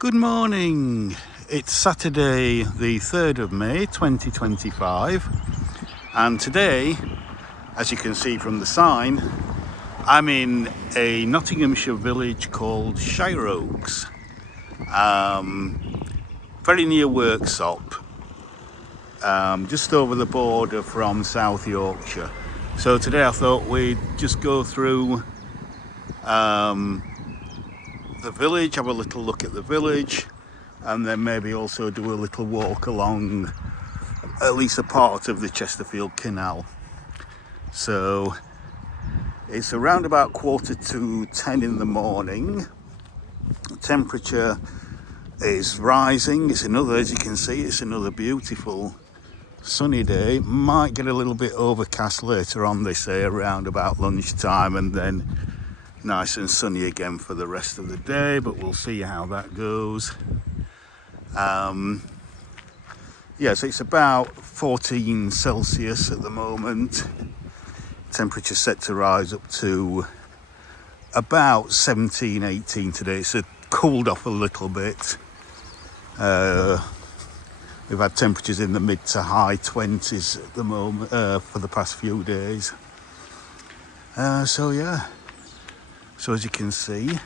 Good morning. It's Saturday the 3rd of May 2025 and today, as you can see from the sign, I'm in a Nottinghamshire village called Shireoaks, very near Worksop, just over the border from South Yorkshire. So today I thought we'd just go through the village, have a little look at the village, and then maybe also do a little walk along at least a part of the Chesterfield Canal. So it's around about 9:45 in the morning. The temperature is rising. It's another, as you can see, it's another beautiful sunny day. Might get a little bit overcast later on, they say, around about lunchtime, and then nice and sunny again for the rest of the day, but we'll see how that goes. So it's about 14 Celsius at the moment. Temperature set to rise up to about 17, 18 today. It's cooled off a little bit. We've had temperatures in the mid to high 20s at the moment for the past few days. So as you can see,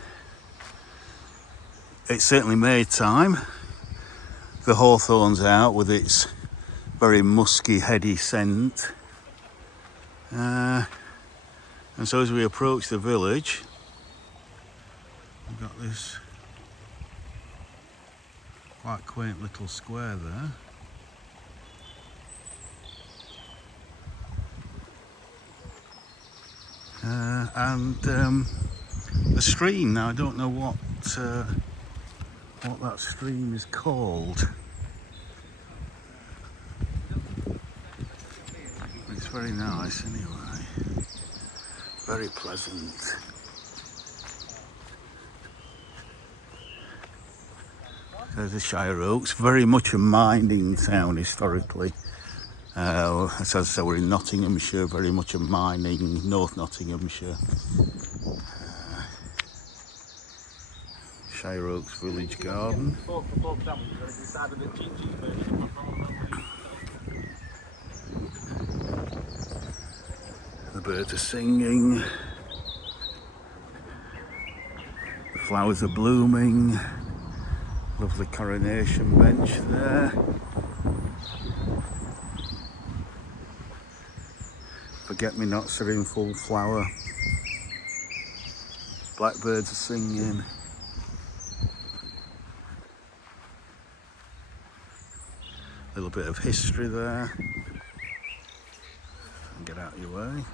it's certainly May time. The hawthorn's out with its very musky, heady scent. And so as we approach the village, we've got this quite quaint little square there. And a stream. Now I don't know what that stream is called. It's very nice anyway. Very pleasant. There's the Shireoaks, very much a mining town historically. As I said, we're in Nottinghamshire, very much a mining, North Nottinghamshire. Shireoaks Village Garden. The birds are singing. The flowers are blooming. Lovely coronation bench there. Forget-me-nots are in full flower. Blackbirds are singing. A little bit of history there. Get out of your way.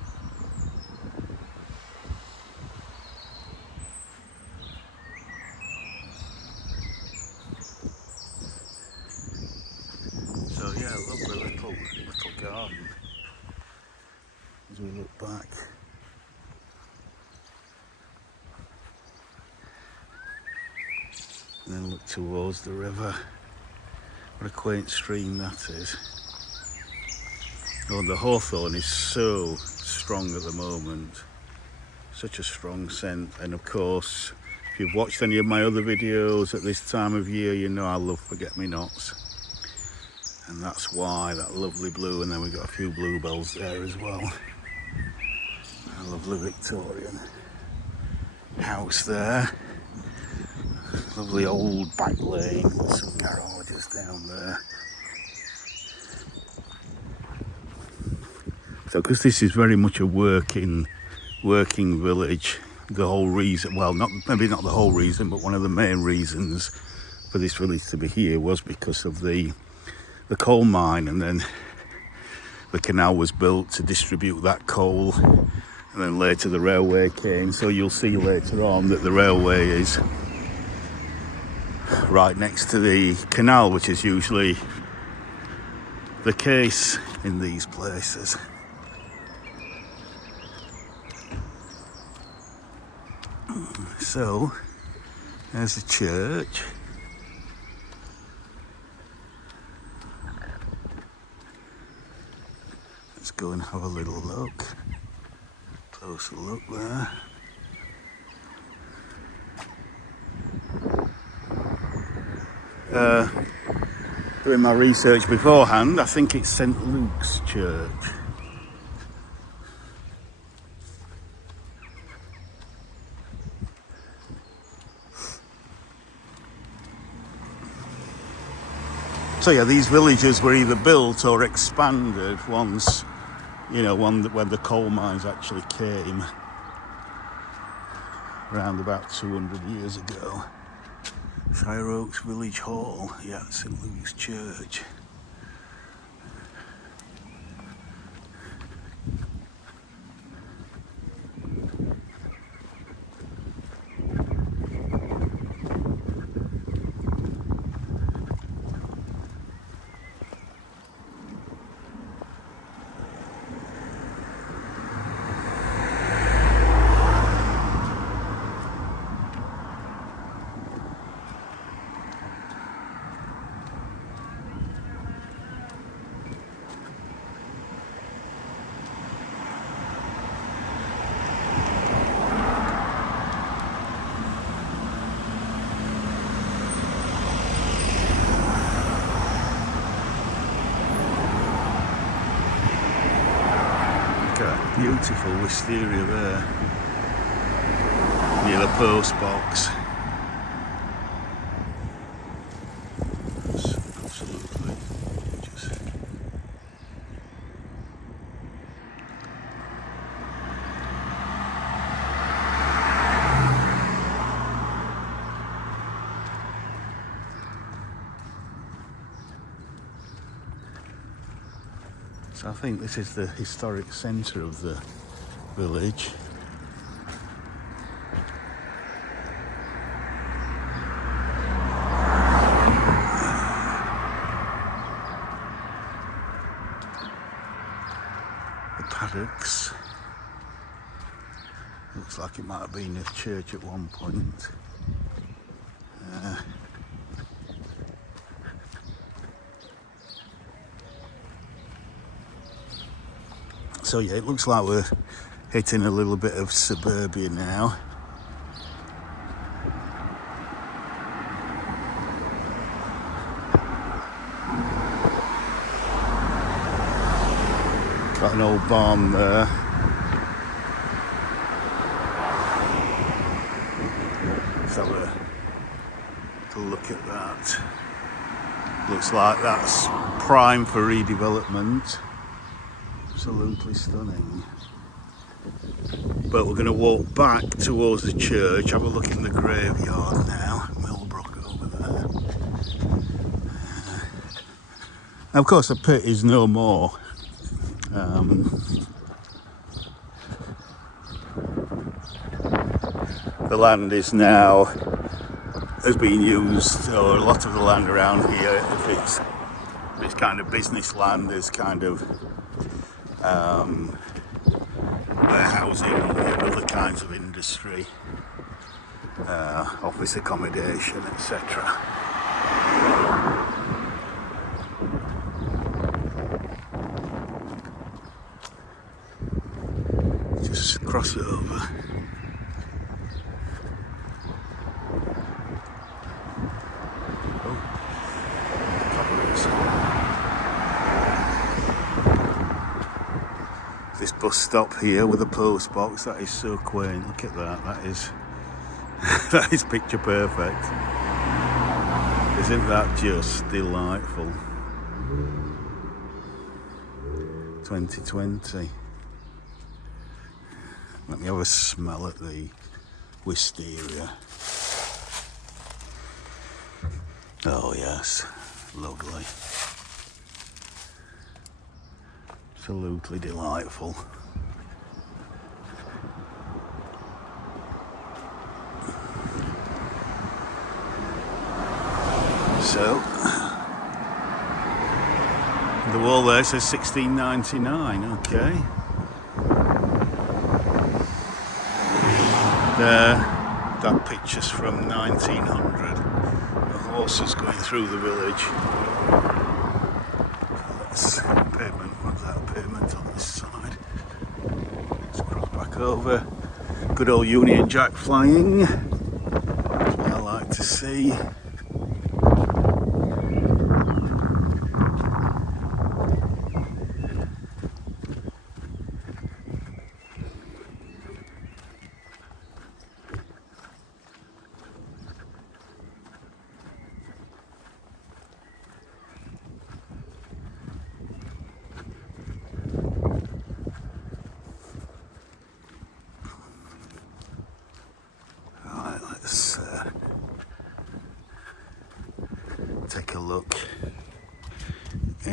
So yeah, lovely little garden. As we look back. And then look towards the river. What a quaint stream that is. Oh, the hawthorn is so strong at the moment. Such a strong scent. And of course, if you've watched any of my other videos at this time of year, you know I love forget-me-nots. And that's why, that lovely blue, and then we've got a few bluebells there as well. A lovely Victorian house there. Lovely old back lane with some garages down there. So because this is very much a working village, the whole reason, well, maybe not the whole reason, but one of the main reasons for this village to be here was because of the coal mine, and then the canal was built to distribute that coal, and then later the railway came. So you'll see later on that the railway is right next to the canal, which is usually the case in these places. So there's the church. Let's go and have a little look. Closer look there. doing my research beforehand, I think it's St Luke's Church. So yeah, these villages were either built or expanded once, you know, when the coal mines actually came around about 200 years ago. Shireoaks Village Hall, yeah, St Luke's Church. Beautiful wisteria there near the post box. It's absolutely gorgeous. So I think this is the historic centre of the village. The paddocks. Looks like it might have been a church at one point. So yeah, it looks like we're hitting a little bit of suburbia now. Got an old barn there. Let's have a look at that. Looks like that's prime for redevelopment. Absolutely stunning. But we're going to walk back towards the church, have a look in the graveyard now. Millbrook over there. Now, of course, the pit is no more. The land is now has been used, or a lot of the land around here, if it's kind of business land, is kind of warehousing and other kinds of industry, office accommodation, etc. Just cross it over. This bus stop here with a post box, that is so quaint. Look at that, that is that is picture perfect. Isn't that just delightful? 2020. Let me have a smell at the wisteria. Oh yes, lovely. Absolutely delightful. So, the wall there says 1699, okay. There, that picture's from 1900. The horses going through the village. That's pavement, what's that, pavement on this side. Let's cross back over. Good old Union Jack flying. That's what I like to see.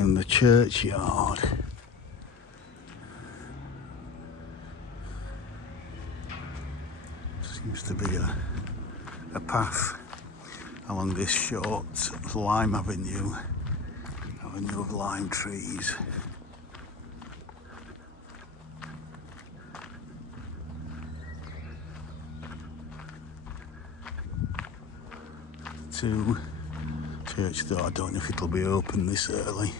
around the churchyard. Seems to be a path along this short lime avenue of lime trees. To church though, I don't know if it'll be open this early.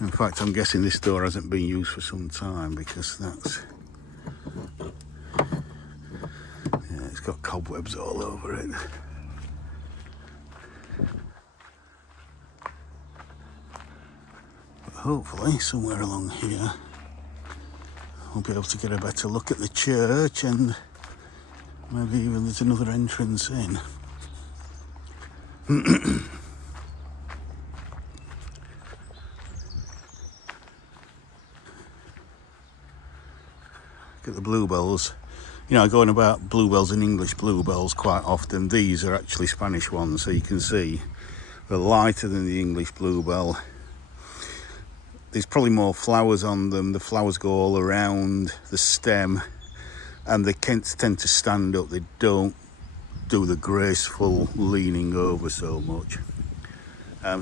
In fact, I'm guessing this door hasn't been used for some time because that's, yeah, it's got cobwebs all over it. But hopefully somewhere along here we'll be able to get a better look at the church, and maybe even there's another entrance in. Look at the bluebells. You know, going about bluebells and English bluebells quite often. These are actually Spanish ones, so you can see they're lighter than the English bluebell. There's probably more flowers on them. The flowers go all around the stem, and they tend to stand up. They don't do the graceful leaning over so much.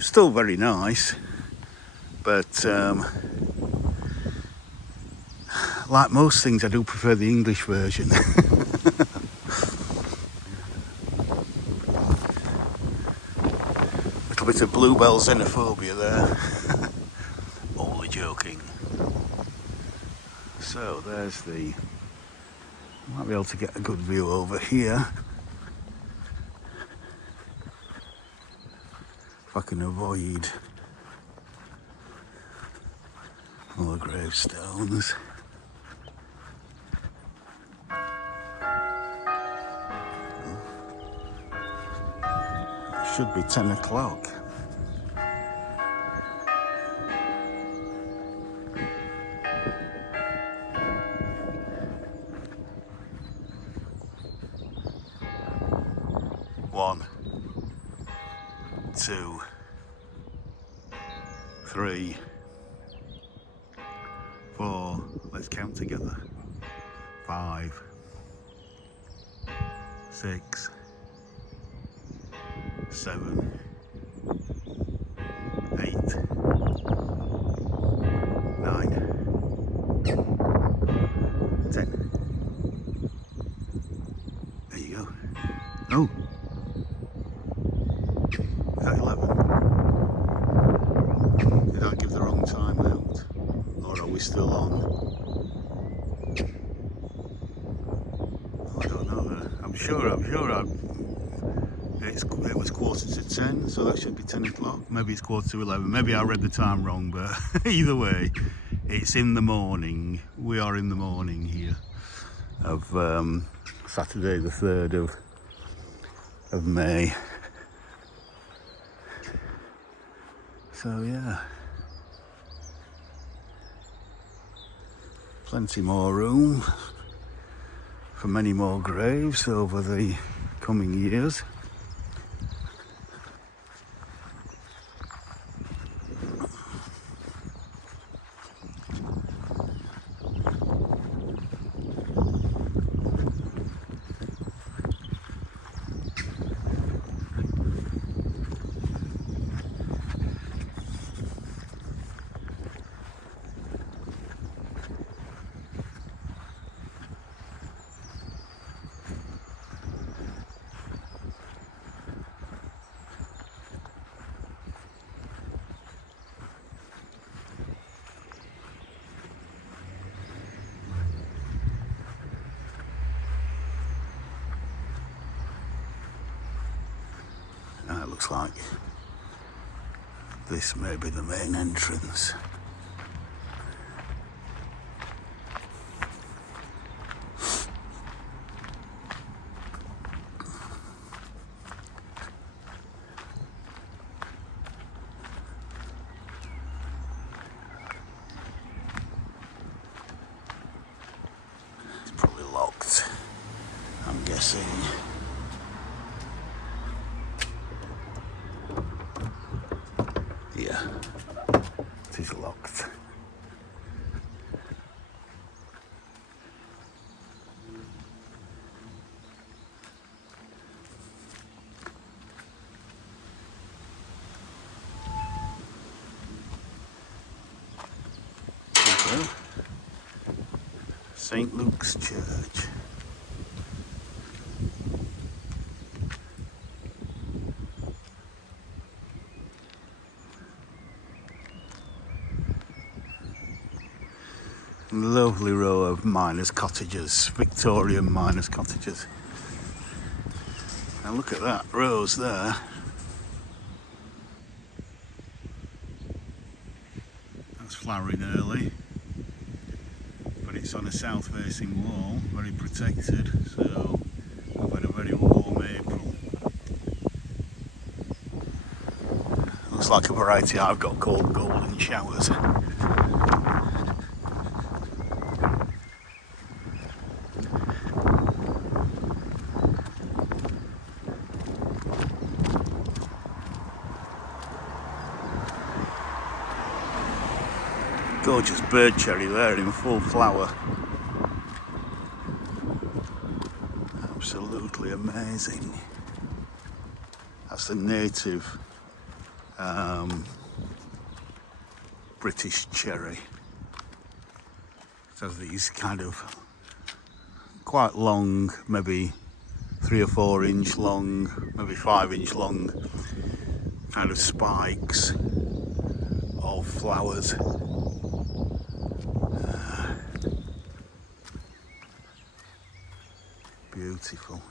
Still very nice, but like most things, I do prefer the English version. Little bit of bluebell xenophobia there. Only joking. So there's the, might be able to get a good view over here. If I can avoid all the gravestones. It should be 10 o'clock. One, 2, 3, 4, let's count together. 5, 6, 7, 8, 9, 10. There you go. Oh, is that 11? Did I give the wrong time out? Or are we still on? I don't know. I'm sure it was quarter to 10, so that should be 10 o'clock. Maybe it's quarter to 11. Maybe I read the time wrong, but either way, it's in the morning. We are in the morning here of Saturday the 3rd of May. So yeah, plenty more room for many more graves over the coming years. It looks like this may be the main entrance. It's probably locked, I'm guessing. St. Luke's Church. Lovely row of miners' cottages, Victorian miners' cottages. And look at that rose there. That's flowering early, but it's on a south-facing wall, very protected, so I've had a very warm April. Looks like a variety I've got called golden showers. Gorgeous bird cherry there in full flower. Absolutely amazing. That's the native British cherry. It has these kind of quite long, maybe 3 or 4 inch long, maybe 5 inch long kind of spikes of flowers. Beautiful.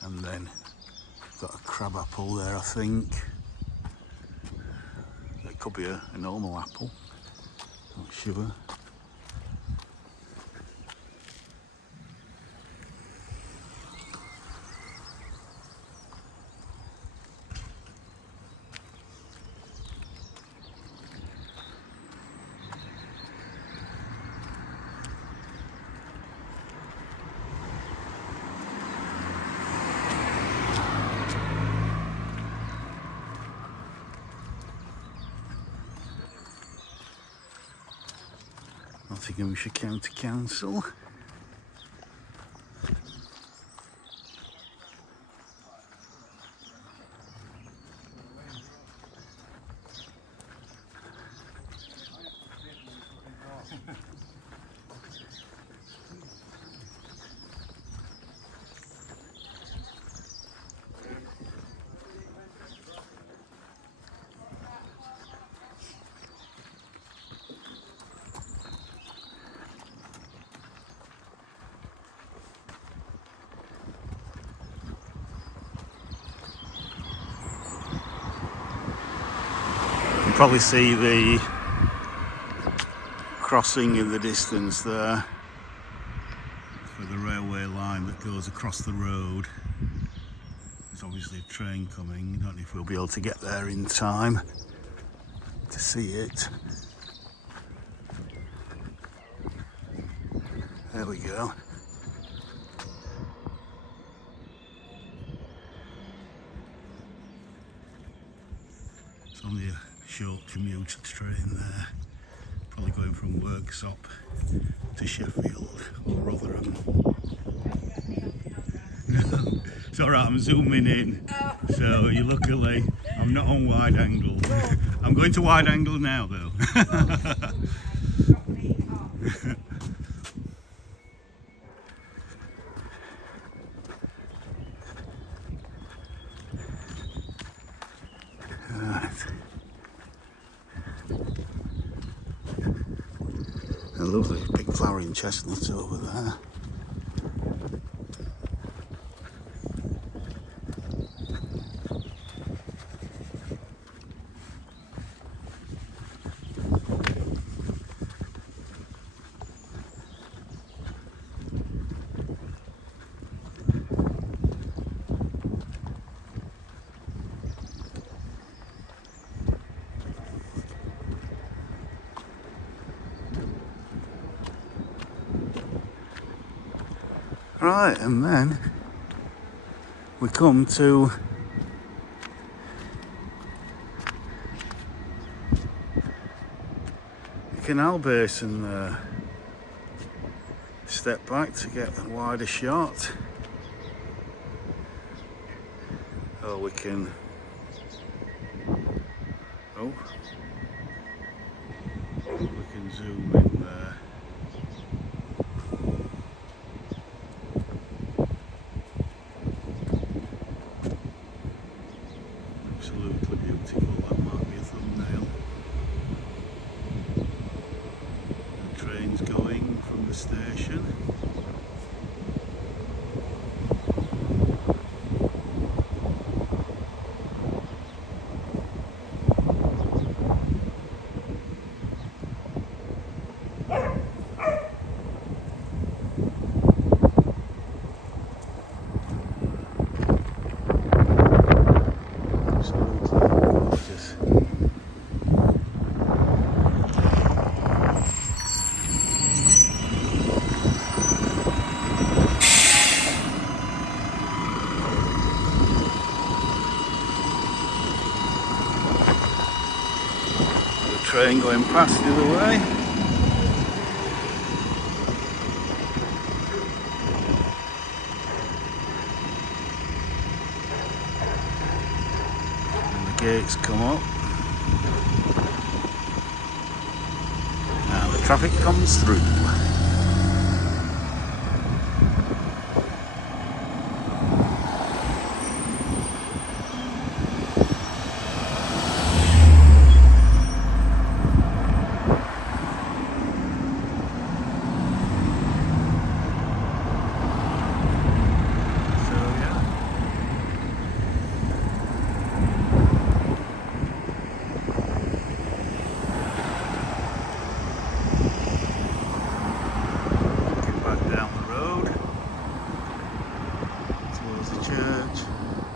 And then got a crab apple there, I think. It could be a normal apple, not sure. Nottinghamshire County Council. Probably see the crossing in the distance there for the railway line that goes across the road. There's obviously a train coming. I don't know if we'll be able to get there in time to see it. There we go. It's only a short commuter train there, probably going from Worksop to Sheffield or Rotherham. It's alright, I'm zooming in, so you luckily I'm not on wide angle. I'm going to wide angle now though. A lovely big flowering chestnut over there. Right, and then we come to the canal basin there. Step back to get a wider shot. Oh, we can zoom in there. Absolutely beautiful. That might be a thumbnail. The train's going from the station. Train going past the other way. And the gates come up. Now the traffic comes through.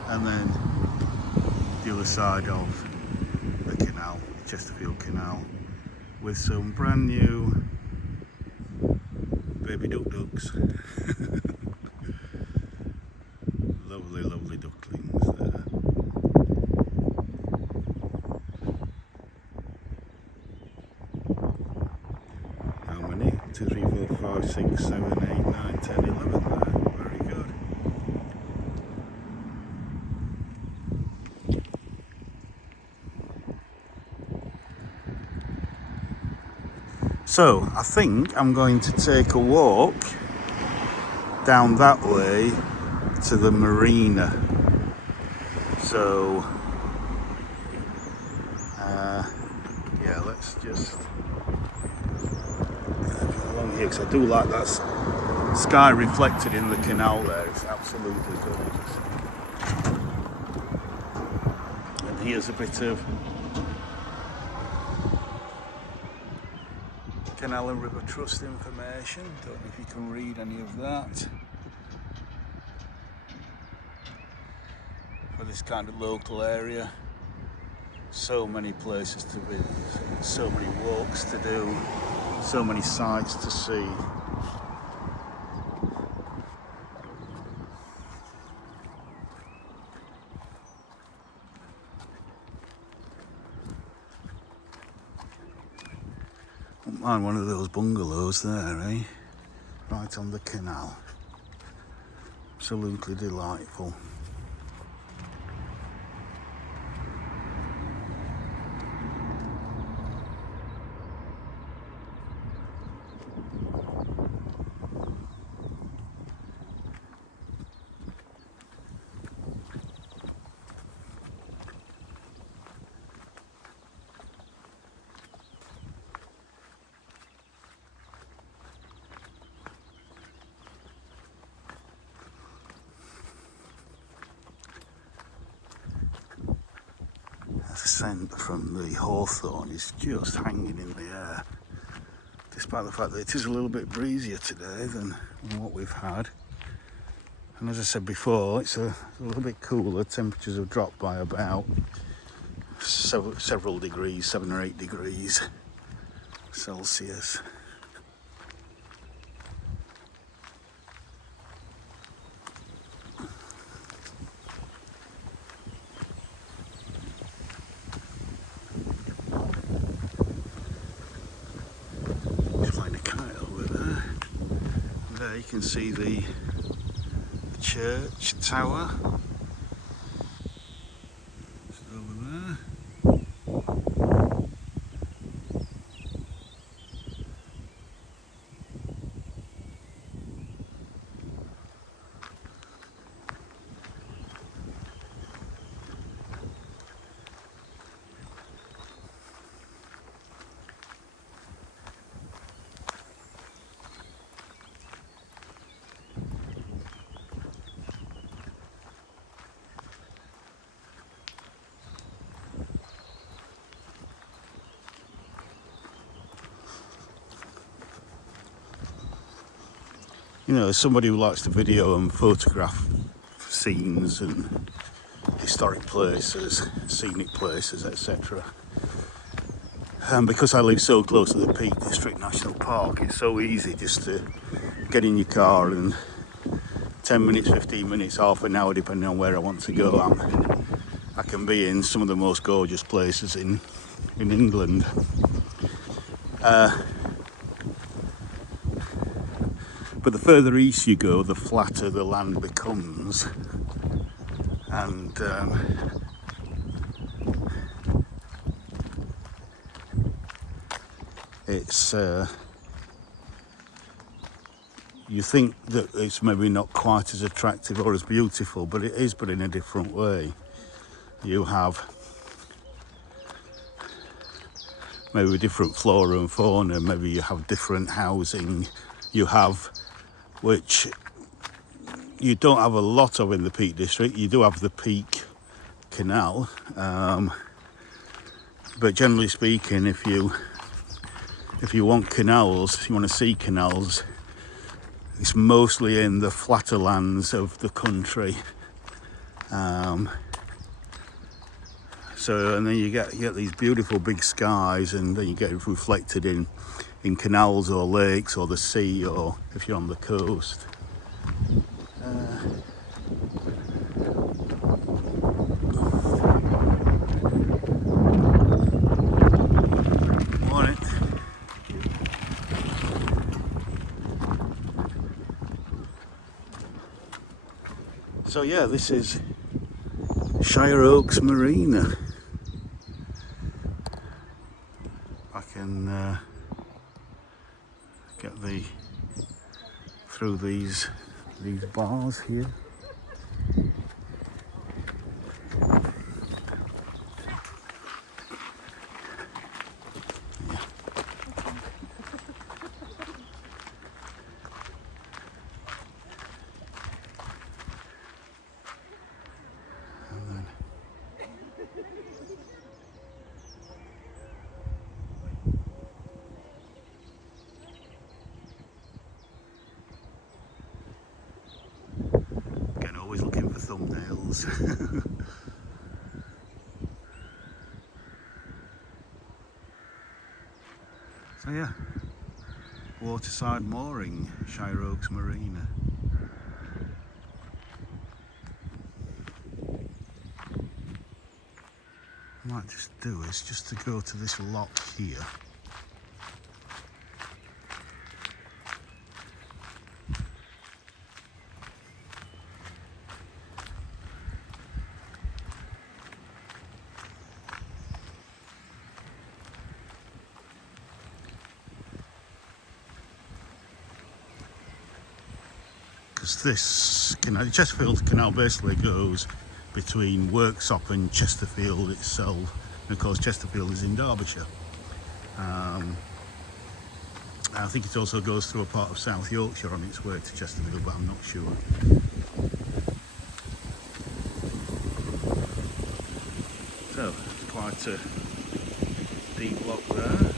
And then the other side of the canal, the Chesterfield Canal, with some brand new baby ducks. Lovely, lovely ducklings there. How many? 2, 3, 4, 5, 6, 7, 8, 9, 10, 11 there. Very good. So I think I'm going to take a walk down that way to the marina. So yeah, let's just go along here, because I do like that sky reflected in the canal there. It's absolutely gorgeous. And here's a bit of Canal and River Trust information. Don't know if you can read any of that. For this kind of local area, so many places to visit, so many walks to do, so many sights to see. Wouldn't mind one of those bungalows there, eh? Right on the canal. Absolutely delightful. The scent from the hawthorn is just hanging in the air, despite the fact that it is a little bit breezier today than what we've had. And as I said before, it's a little bit cooler. Temperatures have dropped by about several degrees, 7 or 8 degrees Celsius. There you can see the church tower. It's over there. you know, as somebody who likes to video and photograph scenes and historic places, scenic places, etc. And because I live so close to the Peak District National Park, it's so easy just to get in your car and 10 minutes, 15 minutes, half an hour, depending on where I want to go. I can be in some of the most gorgeous places in England. But the further east you go, the flatter the land becomes. And it's you think that it's maybe not quite as attractive or as beautiful, but it is, but in a different way. You have maybe different flora and fauna, maybe you have different housing, you have, which you don't have a lot of in the Peak District. You do have the Peak Canal, but generally speaking, if you want canals, if you want to see canals, it's mostly in the flatter lands of the country. So, and then you get these beautiful big skies, and then you get it reflected in canals or lakes or the sea, or if you're on the coast. Morning. So yeah, this is Shireoaks Marina. I can get through these bars here. Always looking for thumbnails. So yeah, waterside mooring, Shireoaks Marina. What I might just do is just to go to this lock here. Because this canal, Chesterfield Canal, basically goes between Worksop and Chesterfield itself, and of course Chesterfield is in Derbyshire. I think it also goes through a part of South Yorkshire on its way to Chesterfield, but I'm not sure. So, quite a deep lock there.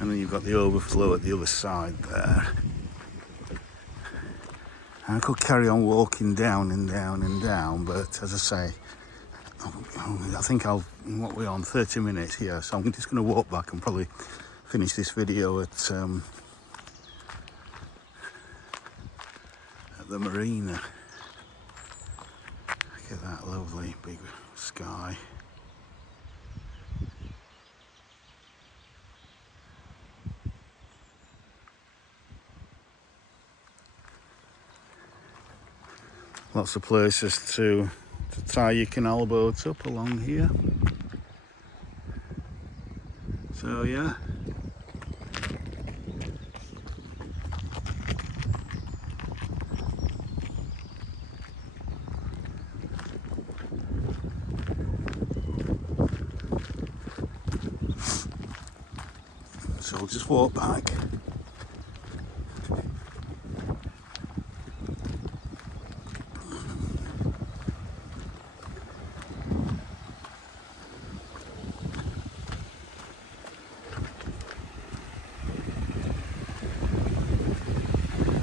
And then you've got the overflow at the other side there. And I could carry on walking down and down and down, but as I say, I think what we're on, 30 minutes here, so I'm just going to walk back and probably finish this video at the marina. Look at that lovely big sky. Lots of places to tie your canal boats up along here. So yeah. just walk back.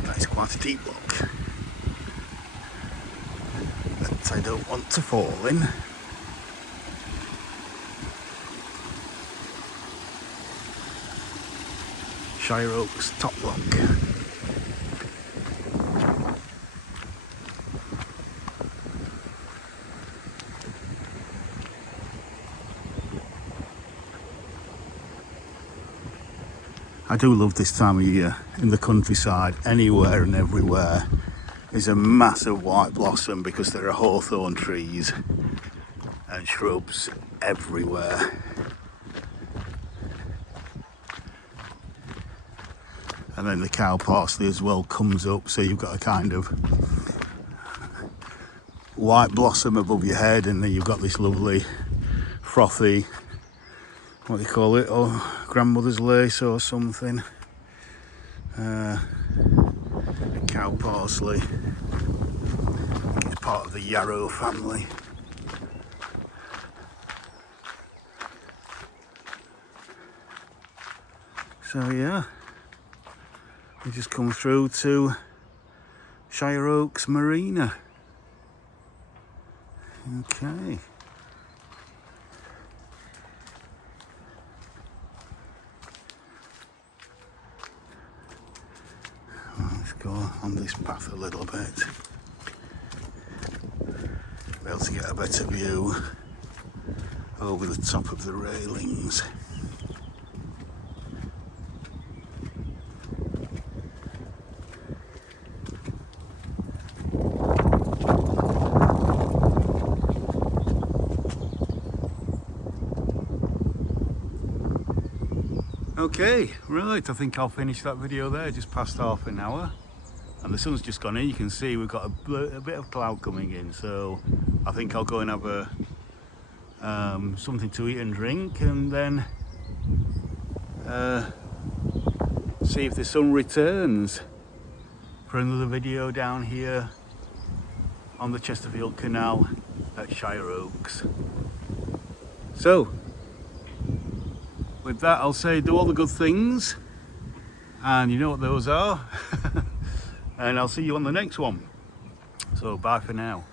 That's quite a deep look that I don't want to fall in. Shireoaks top lock. I do love this time of year in the countryside. Anywhere and everywhere is a massive white blossom because there are hawthorn trees and shrubs everywhere. And then the cow parsley as well comes up, so you've got a kind of white blossom above your head, and then you've got this lovely frothy, what do you call it, or grandmother's lace or something. Cow parsley. It's part of the yarrow family. So yeah, we just come through to Shireoaks Marina. Okay. Let's go on this path a little bit. Be able to get a better view over the top of the railings. Okay, right, I think I'll finish that video there, just past half an hour. And the sun's just gone in, you can see we've got a bit of cloud coming in, so I think I'll go and have something to eat and drink, and then see if the sun returns for another video down here on the Chesterfield Canal at Shireoaks. So, with that, I'll say do all the good things, and you know what those are. And I'll see you on the next one. So bye for now.